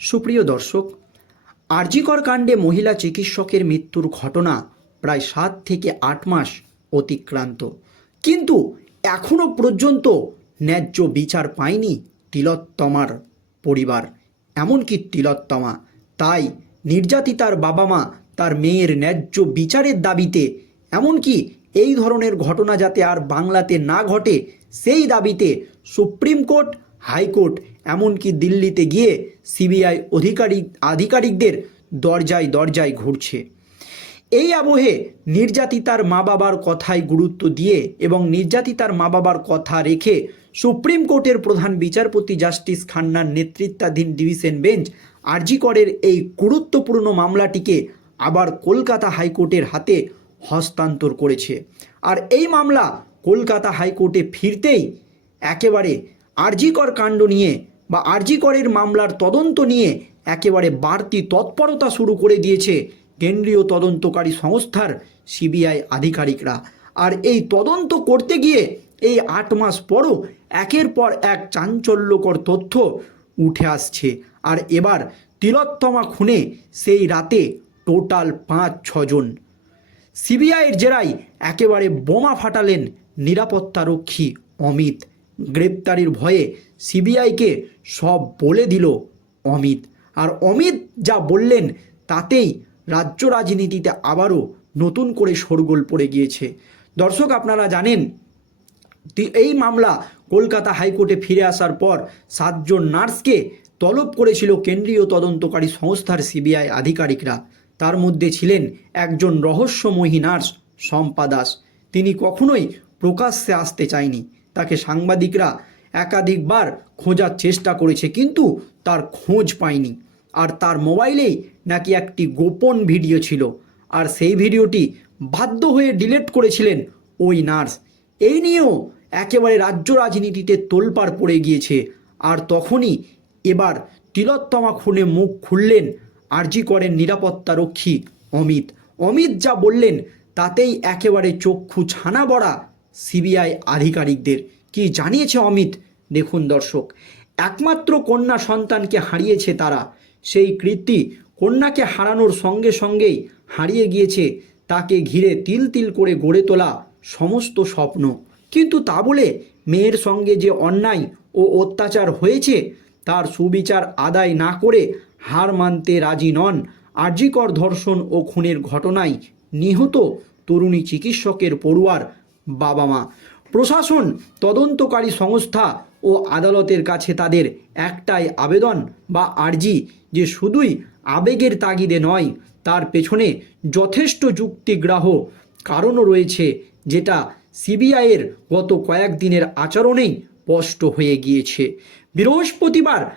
সুপ্রিয় দর্শক, আরজিকর কাণ্ডে মহিলা চিকিৎসকের মৃত্যুর ঘটনা প্রায় সাত থেকে আট মাস অতিক্রান্ত। কিন্তু এখনও পর্যন্ত ন্যায্য বিচার পায়নি তিলোত্তমার পরিবার। এমনকি তিলোত্তমা তাই নির্যাতিতার বাবা মা তার মেয়ের ন্যায্য বিচারের দাবিতে, এমনকি এই ধরনের ঘটনা যাতে আর বাংলাতে না ঘটে, সেই দাবিতে সুপ্রিম কোর্ট, হাইকোর্ট এমনকি দিল্লিতে গিয়ে সিবিআই অধিকারিক, আধিকারিকদের দরজায় দরজায় ঘুরছে। এই আবহে নির্যাতিতার মা বাবার কথায় গুরুত্ব দিয়ে এবং নির্যাতিতার মা বাবার কথা রেখে সুপ্রিম কোর্টের প্রধান বিচারপতি জাস্টিস খান্নার নেতৃত্বাধীন ডিভিশন বেঞ্চ আরজিকরের এই গুরুত্বপূর্ণ মামলাটিকে আবার কলকাতা হাইকোর্টের হাতে হস্তান্তর করেছে। আর এই মামলা কলকাতা হাইকোর্টে ফিরতেই একেবারে আরজিকর কাণ্ড নিয়ে বা আরজিকরের মামলার তদন্ত নিয়ে একেবারে বাড়তি তৎপরতা শুরু করে দিয়েছে কেন্দ্রীয় তদন্তকারী সংস্থার সিবিআই আধিকারিকরা। আর এই তদন্ত করতে গিয়ে এই আট মাস পরও একের পর এক চাঞ্চল্যকর তথ্য উঠে আসছে। আর এবার তিলোত্তমা খুনে সেই রাতে টোটাল পাঁচ ছজন সিবিআইয়ের জেরায় একেবারে বোমা ফাটালেন নিরাপত্তারক্ষী অমিত গ্রেপ্তারির ভয়ে সিবিআইকে সব বলে দিল অমিত। আর অমিত যা বললেন তাতেই রাজ্য রাজনীতিতে আবারও নতুন করে শোরগোল পড়ে গিয়েছে। দর্শক, আপনারা জানেন এই মামলা কলকাতা হাইকোর্টে ফিরে আসার পর সাতজন নার্সকে তলব করেছিল কেন্দ্রীয় তদন্তকারী সংস্থার সিবিআই আধিকারিকরা। তার মধ্যে ছিলেন একজন রহস্যময়ী নার্স শম্পা দাস। তিনি কখনোই প্রকাশ্যে আসতে চায়নি। তাকে সাংবাদিকরা একাধিকবার খোঁজার চেষ্টা করেছে, কিন্তু তার খোঁজ পায়নি। আর তার মোবাইলেই নাকি একটি গোপন ভিডিও ছিল। আর সেই ভিডিওটি বাধ্য হয়ে ডিলিট করেছিলেন ওই নার্স। এই নিয়েও একেবারে রাজ্য রাজনীতিতে তোলপাড় পড়ে গিয়েছে। আর তখনই এবার তিলোত্তমা খুনে মুখ খুললেন আরজি করেন নিরাপত্তারক্ষী অমিত। অমিত যা বললেন, তাতেই একেবারে চক্ষু ছানা বড়া সিবিআই আধিকারিকদের। কি জানিয়েছে অমিত? দেখুন দর্শক, একমাত্র কন্যা সন্তানকে হারিয়েছে তারা। সেই কৃতি কন্যাকে হারানোর সঙ্গে সঙ্গেই হারিয়ে গিয়েছে। তাকে ঘিরে তিল তিল করে গড়ে তোলা সমস্ত স্বপ্ন। কিন্তু তা বলে মেয়ের সঙ্গে যে অন্যায় ও অত্যাচার হয়েছে, তার সুবিচার আদায় না করে হার মানতে রাজি নন। আর্যিকর ধর্ষণ ও খুনের ঘটনায় নিহত তরুণী চিকিৎসকের পড়ুয়ার বাবা মা প্রশাসন, তদন্তকারী সংস্থা ও আদালতের কাছে তাদের একটাই আবেদন বা আর্জি যে শুধুই আবেগের তাগিদে নয়, তার পেছনে যথেষ্ট যুক্তিগ্রাহ কারণও রয়েছে যেটা সিবিআইয়ের গত কয়েকদিনের আচরণেই স্পষ্ট হয়ে গিয়েছে। বৃহস্পতিবার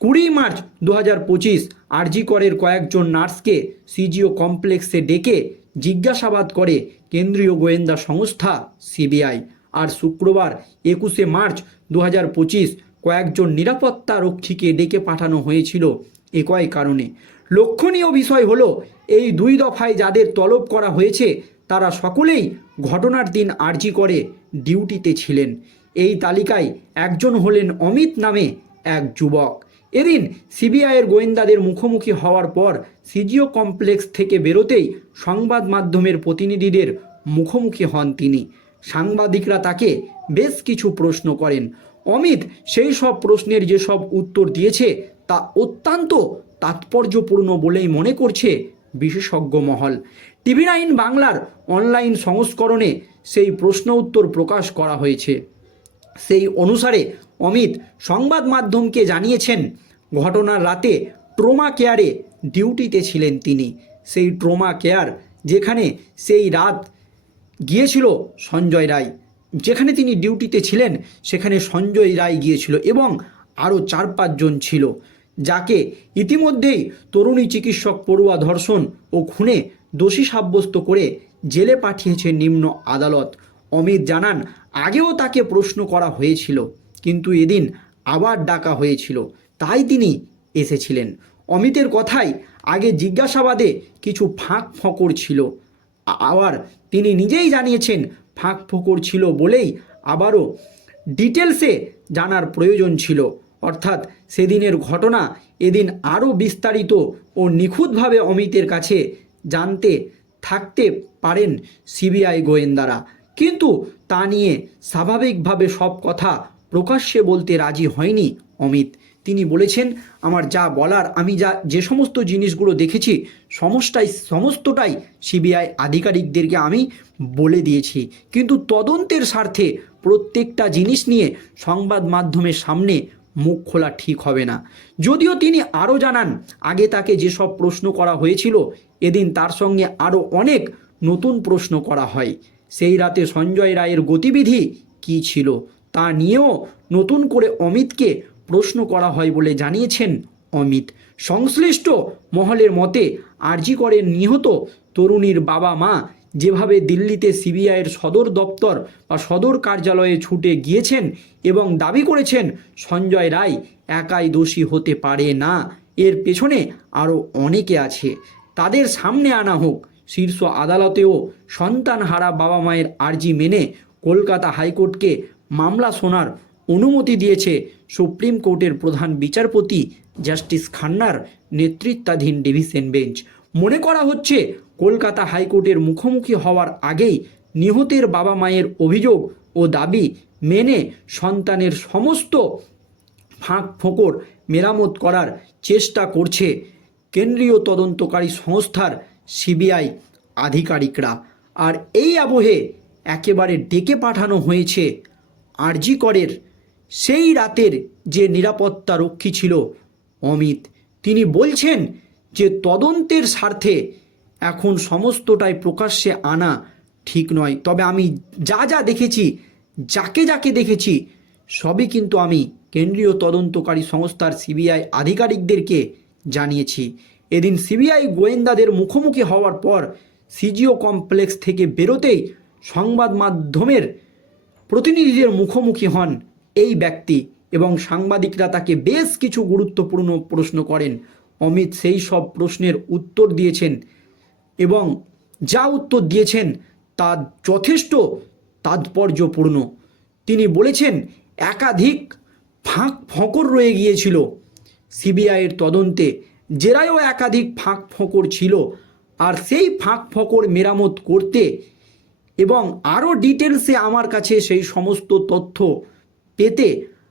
কুড়ি মার্চ দু হাজার পঁচিশ আরজি করের কয়েকজন নার্সকে সিজিও কমপ্লেক্সে ডেকে জিজ্ঞাসাবাদ করে কেন্দ্রীয় গোয়েন্দা সংস্থা, সিবিআই। আর শুক্রবার একুশে মার্চ দু হাজার পঁচিশ কয়েকজন নিরাপত্তা রক্ষীকে ডেকে পাঠানো হয়েছিল একই কারণে। লক্ষণীয় বিষয় হলো, এই দুই দফায় যাদের তলব করা হয়েছে, তারা সকলেই ঘটনার দিন আরজি করে ডিউটিতে ছিলেন। এই তালিকায় একজন হলেন অমিত নামে এক যুবক। এদিন সিবিআইয়ের গোয়েন্দাদের মুখোমুখি হওয়ার পর সিজিও কমপ্লেক্স থেকে বেরোতেই সংবাদ মাধ্যমের প্রতিনিধিদের মুখোমুখি হন তিনি। সাংবাদিকরা তাকে বেশ কিছু প্রশ্ন করেন। অমিত সেই সব প্রশ্নের যেসব উত্তর দিয়েছে তা অত্যন্ত তাৎপর্যপূর্ণ বলেই মনে করছে বিশেষজ্ঞ মহল। টিভি নাইন বাংলার অনলাইন সংস্করণে সেই প্রশ্ন উত্তর প্রকাশ করা হয়েছে। সেই অনুসারে অমিত সংবাদ মাধ্যমকে জানিয়েছেন, ঘটনার রাতে ট্রোমা কেয়ারে ডিউটিতে ছিলেন তিনি। সেই ট্রোমা কেয়ার যেখানে সেই রাত গিয়েছিল সঞ্জয় রায়। যেখানে তিনি ডিউটিতে ছিলেন, সেখানে সঞ্জয় রায় গিয়েছিল এবং আরও চার পাঁচজন ছিল, যাকে ইতিমধ্যেই তরুণী চিকিৎসক পড়ুয়া ধর্ষণ ও খুনে দোষী সাব্যস্ত করে জেলে পাঠিয়েছে নিম্ন আদালত। অমিত জানান, আগেও তাকে প্রশ্ন করা হয়েছিল। কিন্তু এদিন আবার ডাকা হয়েছিল। তাই তিনি এসেছিলেন। অমিতের কথাই আগে জিজ্ঞাসাবাদে কিছু ফাঁক ফকর ছিল। আবার তিনি নিজেই জানিয়েছেন ফাঁক ফোকর ছিল বলেই আবারও ডিটেলসে জানার প্রয়োজন ছিল। অর্থাৎ সেদিনের ঘটনা এদিন আরও বিস্তারিত ও নিখুঁতভাবে অমিতের কাছে জানতে থাকতে পারেন সিবিআই গোয়েন্দারা। কিন্তু তা নিয়ে স্বাভাবিকভাবে সব কথা প্রকাশ্যে বলতে রাজি হয়নি অমিত। তিনি বলেছেন, আমার যা বলার, আমি যা, যে সমস্ত জিনিসগুলো দেখেছি, সমস্তাই, সমস্তটাই সিবিআই আধিকারিকদেরকে আমি বলে দিয়েছি। কিন্তু তদন্তের স্বার্থে প্রত্যেকটা জিনিস নিয়ে সংবাদ মাধ্যমের সামনে মুখ খোলা ঠিক হবে না। যদিও তিনি আরও জানান, আগে তাকে যেসব প্রশ্ন করা হয়েছিল, এদিন তার সঙ্গে আরও অনেক নতুন প্রশ্ন করা হয়। সেই রাতে সঞ্জয় রায়ের গতিবিধি কী ছিল? তা নিয়েও নতুন করে অমিতকে প্রশ্ন করা হয় বলে জানিয়েছেন অমিত। সংশ্লিষ্ট মহলের মতে আর্জি করেন নিহত তরুণীর বাবা মা যেভাবে দিল্লিতে সিবিআইয়ের সদর দপ্তর বা সদর কার্যালয়ে ছুটে গিয়েছেন এবং দাবি করেছেন, সঞ্জয় রায় একাই দোষী হতে পারে না। এর পেছনে আরও অনেকে আছে। তাদের সামনে আনা হোক, শীর্ষ আদালতেও সন্তানহারা বাবা মায়ের আর্জি মেনে কলকাতা হাইকোর্টকে মামলা শোনার অনুমতি দিয়েছে সুপ্রিম কোর্টের প্রধান বিচারপতি জাস্টিস খান্নার নেতৃত্বাধীন ডিভিশন বেঞ্চ। মনে করা হচ্ছে, কলকাতা হাইকোর্টের মুখোমুখি হওয়ার আগেই নিহতের বাবা মায়ের অভিযোগ ও দাবি মেনে সন্তানের সমস্ত ফাঁক ফোকর মেরামত করার চেষ্টা করছে কেন্দ্রীয় তদন্তকারী সংস্থার সিবিআই আধিকারিকরা। আর এই আবহে একেবারে ডেকে পাঠানো হয়েছে আরজি করের, সেই রাতের যে নিরাপত্তা রক্ষী ছিল অমিত, তিনি বলছেন যে তদন্তের স্বার্থে এখন সমস্তটাই প্রকাশ্যে আনা ঠিক নয়। তবে আমি যা যা দেখেছি, যাকে যাকে দেখেছি, সবই কিন্তু আমি কেন্দ্রীয় তদন্তকারী সংস্থার সিবিআই আধিকারিকদেরকে জানিয়েছি। এদিন সিবিআই গোয়েন্দাদের মুখোমুখি হওয়ার পর সিজিও কমপ্লেক্স থেকে বেরোতেই সংবাদ মাধ্যমের প্রতিনিধিদের মুখোমুখি হন এই ব্যক্তি এবং সাংবাদিকরা তাকে বেশ কিছু গুরুত্বপূর্ণ প্রশ্ন করেন। অমিত সেই সব প্রশ্নের উত্তর দিয়েছেন এবং যা উত্তর দিয়েছেন তা যথেষ্ট তাৎপর্যপূর্ণ। তিনি বলেছেন, একাধিক ফাঁক ফোঁকর রয়ে গিয়েছিল। সিবিআইয়ের তদন্তে জেরায়ও একাধিক ফাঁক ফোঁকর ছিল। আর সেই ফাঁক ফোঁকর মেরামত করতে এবং আরও ডিটেলসে আমার কাছে সেই সমস্ত তথ্য পেতে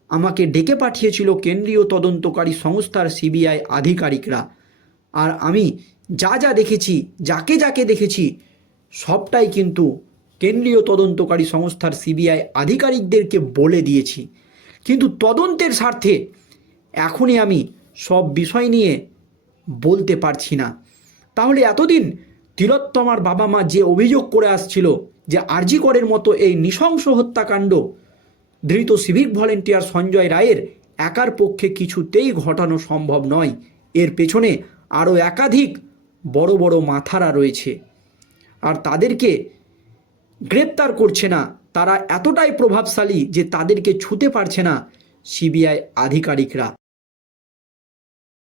আমাকে ডেকে পাঠিয়েছিল কেন্দ্রীয় তদন্তকারী সংস্থার সিবিআই আধিকারিকরা। আর আমি যা যা দেখেছি, যাকে যাকে দেখেছি, সবটাই কিন্তু কেন্দ্রীয় তদন্তকারী সংস্থার সিবিআই আধিকারিকদেরকে বলে দিয়েছি। কিন্তু তদন্তের স্বার্থে এখনই আমি সব বিষয় নিয়ে বলতে পারছি না। তাহলে এতদিন তিলোত্তমার বাবা মা যে অভিযোগ করে আসছিল যে আরজি করের মতো এই নৃশংস হত্যাকাণ্ড, ধৃত সিভিক ভলেন্টিয়ার সঞ্জয় রায়ের একার পক্ষে কিছুতেই ঘটানো সম্ভব নয়। এর পেছনে আরও একাধিক বড় বড় মাথারা রয়েছে। আর তাদেরকে গ্রেপ্তার করছে না, তারা এতটাই প্রভাবশালী যে তাদেরকে ছুতে পারছে না সিবিআই আধিকারিকরা।